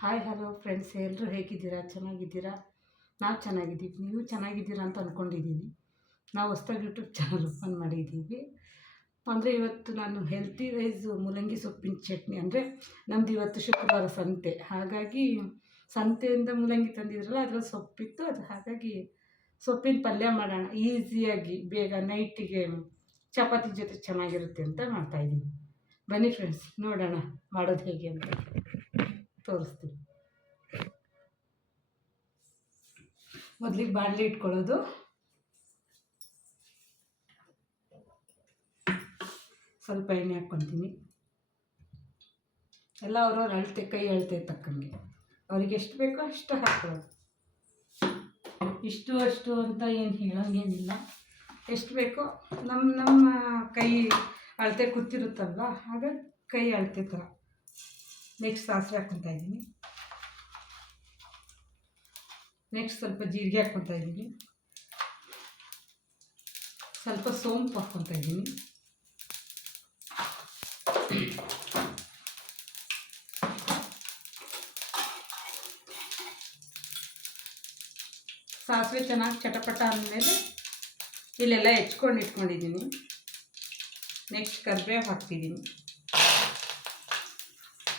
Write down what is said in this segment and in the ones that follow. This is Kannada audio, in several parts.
ಹಾಯ್, ಹಲೋ ಫ್ರೆಂಡ್ಸ್ ಎಲ್ಲರೂ ಹೇಗಿದ್ದೀರಾ? ಚೆನ್ನಾಗಿದ್ದೀರಾ? ನಾವು ಚೆನ್ನಾಗಿದ್ದೀವಿ. ನೀವು ಚೆನ್ನಾಗಿದ್ದೀರಾ ಅಂತ ಅಂದ್ಕೊಂಡಿದ್ದೀನಿ ನಾವು ಹೊಸ್ದಾಗಿ ಯೂಟ್ಯೂಬ್ ಚಾನಲ್ ಓಪನ್ ಮಾಡಿದ್ದೀವಿ. ಅಂದರೆ ಇವತ್ತು ನಾನು ಹೆಲ್ತಿ ವೈಸ್ ಮೂಲಂಗಿ ಸೊಪ್ಪಿನ ಚಟ್ನಿ, ಅಂದರೆ ನಮ್ದು ಇವತ್ತು ಶುಕ್ರವಾರ ಸಂತೆ. ಹಾಗಾಗಿ ಸಂತೆಯಿಂದ ಮೂಲಂಗಿ ತಂದಿದ್ರಲ್ಲ, ಅದ್ರಲ್ಲಿ ಸೊಪ್ಪಿತ್ತು. ಅದು ಹಾಗಾಗಿ ಸೊಪ್ಪಿನ ಪಲ್ಯ ಮಾಡೋಣ. ಈಸಿಯಾಗಿ ಬೇಗ ನೈಟಿಗೆ ಚಪಾತಿ ಜೊತೆ ಚೆನ್ನಾಗಿರುತ್ತೆ ಅಂತ ಮಾಡ್ತಾಯಿದ್ದೀನಿ ಬನ್ನಿ ಫ್ರೆಂಡ್ಸ್ ನೋಡೋಣ ಮಾಡೋದು ಹೇಗೆ ಅಂತ. ತೋರಿಸ್ತೀನಿ. ಮೊದಲಿಗೆ ಬಾಣಲಿ ಇಟ್ಕೊಳ್ಳೋದು. ಸ್ವಲ್ಪ ಎಣ್ಣೆ ಹಾಕ್ಕೊತೀನಿ. ಎಲ್ಲ ಅವ್ರವ್ರ ಅಳತೆ, ಕೈ ಅಳತೆ ತಕ್ಕಂಗೆ. ಅವ್ರಿಗೆ ಎಷ್ಟು ಬೇಕೋ ಅಷ್ಟು ಹಾಕೊಳ್ಳೋದು. ಇಷ್ಟು, ಅಷ್ಟು ಅಂತ ಏನು ಹೇಳೋಂಗೇನಿಲ್ಲ. ಎಷ್ಟು ಬೇಕೋ, ನಮ್ಮ ನಮ್ಮ ಕೈ ಅಳತೆ ಕೂತಿರುತ್ತಲ್ವ, ಹಾಗಾಗಿ ಕೈ ಅಳತೆ ಥರ ನೆಕ್ಸ್ಟ್ ಸಾಸಿವೆ ಹಾಕ್ಕೊತಾ ಇದ್ದೀನಿ. ನೆಕ್ಸ್ಟ್ ಸ್ವಲ್ಪ ಜೀರಿಗೆ ಹಾಕ್ಕೊತಾ ಇದ್ದೀನಿ. ಸ್ವಲ್ಪ ಸೋಂಪು ಹಾಕ್ಕೊತಾ ಇದ್ದೀನಿ. ಸಾಸಿವೆ ಚೆನ್ನಾಗಿ ಚಟಪಟ ಅಂದಮೇಲೆ ಇಲ್ಲೆಲ್ಲ ಹೆಚ್ಕೊಂಡು ಇಟ್ಕೊಂಡಿದ್ದೀನಿ. ನೆಕ್ಸ್ಟ್ ಕರಿಬೇವು ಹಾಕ್ತಿದ್ದೀನಿ.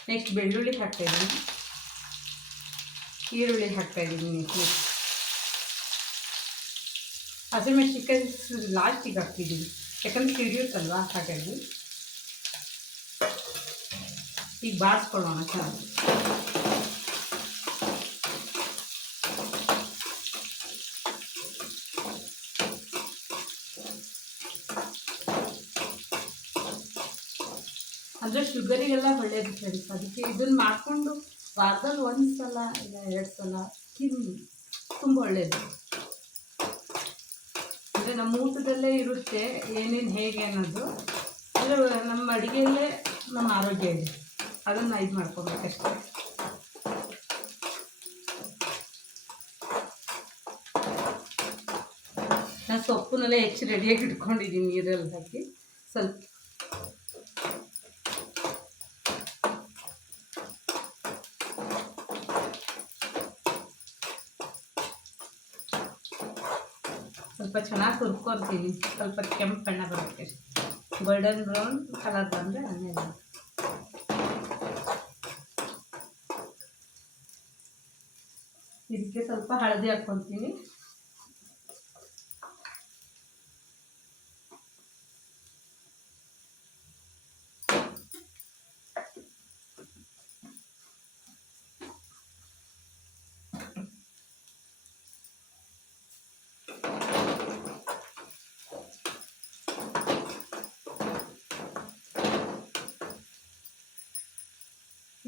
ನೆಕ್ಸ್ಟ್ ಬೆಳ್ಳುಳ್ಳಿ ಹಾಕ್ತಾಯಿದ್ದೀನಿ ಈರುಳ್ಳಿ ಹಾಕ್ತಾಯಿದ್ದೀನಿ ನೆಕ್ಸ್ಟ್ ಹಸಿಮೆಣ್ಸಿನ್ಕಾಯಿ ಲಾಸ್ಟಿಗೆ ಹಾಕ್ತಿದ್ದೀನಿ ಯಾಕಂದ್ರೆ ಹಿಡಿಯುತ್ತಲ್ವ ಹಾಗಾಗಿ ಈಗ ಬಾಡಿಸ್ಕೊಳ್ಳೋಣ ಚೆನ್ನಾಗಿ ಅಂದರೆ ಶುಗರಿಗೆಲ್ಲ ಒಳ್ಳೆಯದು ಫ್ರೆಂಡ್ಸ್ ಅದಕ್ಕೆ ಇದನ್ನು ಮಾಡಿಕೊಂಡು ವಾರದಲ್ಲಿ ಒಂದು ಸಲ ಇಲ್ಲ ಎರಡು ಸಲ ತಿನ್ನಿ ತುಂಬ ಒಳ್ಳೆಯದು ಅಂದರೆ ನಮ್ಮ ಊಟದಲ್ಲೇ ಇರುತ್ತೆ ಏನೇನು ಹೇಗೆ ಅನ್ನೋದು. ಅಂದರೆ ನಮ್ಮ ಅಡುಗೆಯಲ್ಲೇ ನಮ್ಮ ಆರೋಗ್ಯ ಇದೆ. ಅದನ್ನು ಇದು ಮಾಡ್ಕೊಬೇಕಷ್ಟೆ ನಾನು ಸೊಪ್ಪನ್ನೆಲ್ಲ ಹೆಚ್ಚು ರೆಡಿಯಾಗಿ ಇಟ್ಕೊಂಡಿದ್ದೀನಿ ನೀರಲ್ಲಿ ಹಾಕಿ. ಸ್ವಲ್ಪ ಸ್ವಲ್ಪ ಚೆನ್ನಾಗಿ ಹುರ್ಕೊತೀನಿ ಸ್ವಲ್ಪ ಕೆಂಪು ಬಣ್ಣ ಬರುತ್ತೆ ಗೋಲ್ಡನ್ ಬ್ರೌನ್ ಕಲರ್ ಬಂದರೆ ಆಮೇಲೆ ಇದಕ್ಕೆ ಸ್ವಲ್ಪ ಹಳದಿ ಹಾಕ್ಕೊತೀನಿ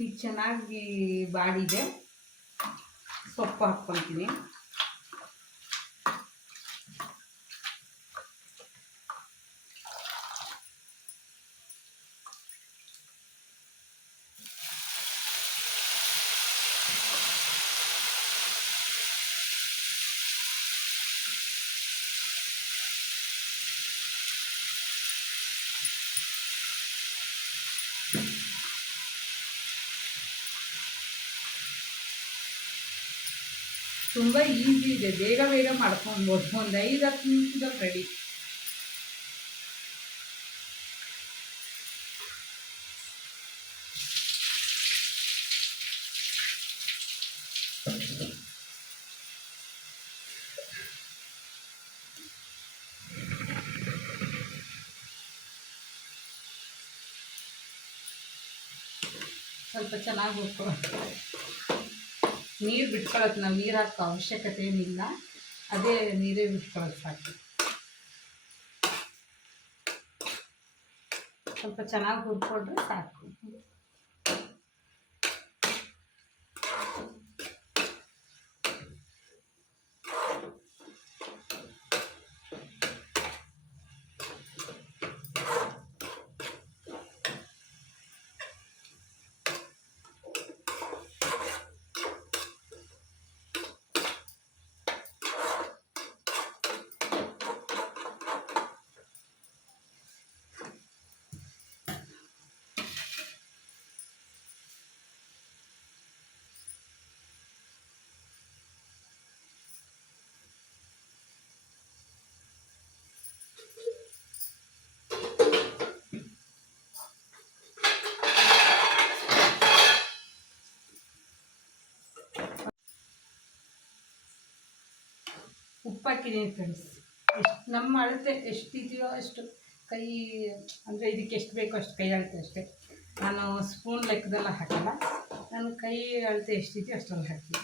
ಈಗ ಚೆನ್ನಾಗಿ ಬಾಡಿದೆ. ಸೊಪ್ಪು ಹಾಕ್ಕೊತೀನಿ. ತುಂಬ ಈಸಿ ಇದೆ. ಬೇಗ ಬೇಗ ಮಾಡ್ಕೊಬೋದು. ಒಂದು ಐದು ಹತ್ತು ನಿಮಿಷದ ರೆಡಿ ಸ್ವಲ್ಪ ಚೆನ್ನಾಗಿ ಹುರ್ಕೊ ನೀರು ಬಿಟ್ಕೊಳ್ಳೋಕ್ಕೆ ನಾವು ನೀರು ಹಾಕೋ ಅವಶ್ಯಕತೆ ಏನಿಲ್ಲ. ಅದೇ ನೀರೇ ಬಿಟ್ಕೊಳ್ಳೋದು ಸಾಕು. ಸ್ವಲ್ಪ ಚೆನ್ನಾಗಿ ಹುರ್ಕೊಂಡ್ರೆ ಸಾಕು. ಉಪ್ಪು ಹಾಕಿದ್ದೀನಿ ಫ್ರೆಂಡ್ಸ್ ಎಷ್ಟು ನಮ್ಮ ಅಳತೆ ಎಷ್ಟಿದೆಯೋ ಅಷ್ಟು ಕೈ, ಅಂದರೆ ಇದಕ್ಕೆ ಎಷ್ಟು ಬೇಕೋ ಅಷ್ಟು ಕೈ ಅಳತೆ ಅಷ್ಟೇ. ನಾನು ಸ್ಪೂನ್ ಲೆಕ್ಕದೆಲ್ಲ ಹಾಕಲ್ಲ. ನನ್ನ ಕೈ ಅಳತೆ ಎಷ್ಟಿದೆಯೋ ಅಷ್ಟರಲ್ಲಿ ಹಾಕ್ತೀನಿ.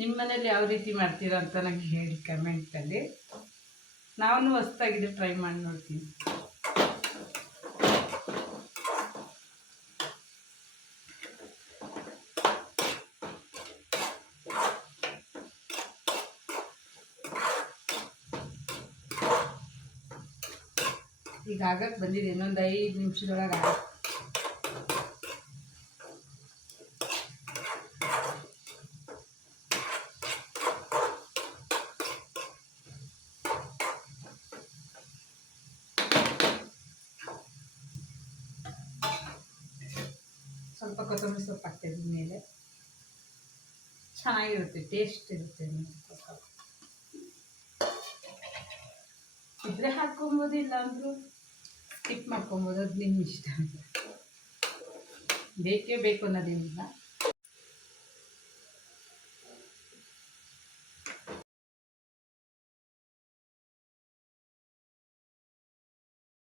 ನಿಮ್ಮ ಮನೇಲಿ ಯಾವ ರೀತಿ ಮಾಡ್ತೀರಾ ಅಂತ ನನಗೆ ಹೇಳಿ ಕಮೆಂಟಲ್ಲಿ ನಾನು ಹೊಸ್ದಾಗಿದೆ ಟ್ರೈ ಮಾಡಿ ನೋಡ್ತೀನಿ. ಈಗ ಆಗಕ್ಕೆ ಬಂದಿದೆ, ಇನ್ನೊಂದು ಐದು ನಿಮಿಷದೊಳಗೆ ಆಗ ಸ್ವಲ್ಪ ಕೊತ್ತಂಬರಿ ಸೊಪ್ಪು ಹಾಕ್ತಾಯಿದ್ದೀನಿ ಮೇಲೆ ಚೆನ್ನಾಗಿರುತ್ತೆ ಟೇಸ್ಟ್ ಇರುತ್ತೆ ಇದ್ರೆ ಹಾಕ್ಕೊಂಬೋದಿಲ್ಲ ಇಲ್ಲ ಅಂದರೂ. ಸ್ಕಿಪ್ ಮಾಡ್ಕೊಬೋದು ಅದು ನಿಮ್ಮ ಇಷ್ಟ. ಬೇಕೇ ಬೇಕು ಅನ್ನೋದೇನಿಲ್ಲ.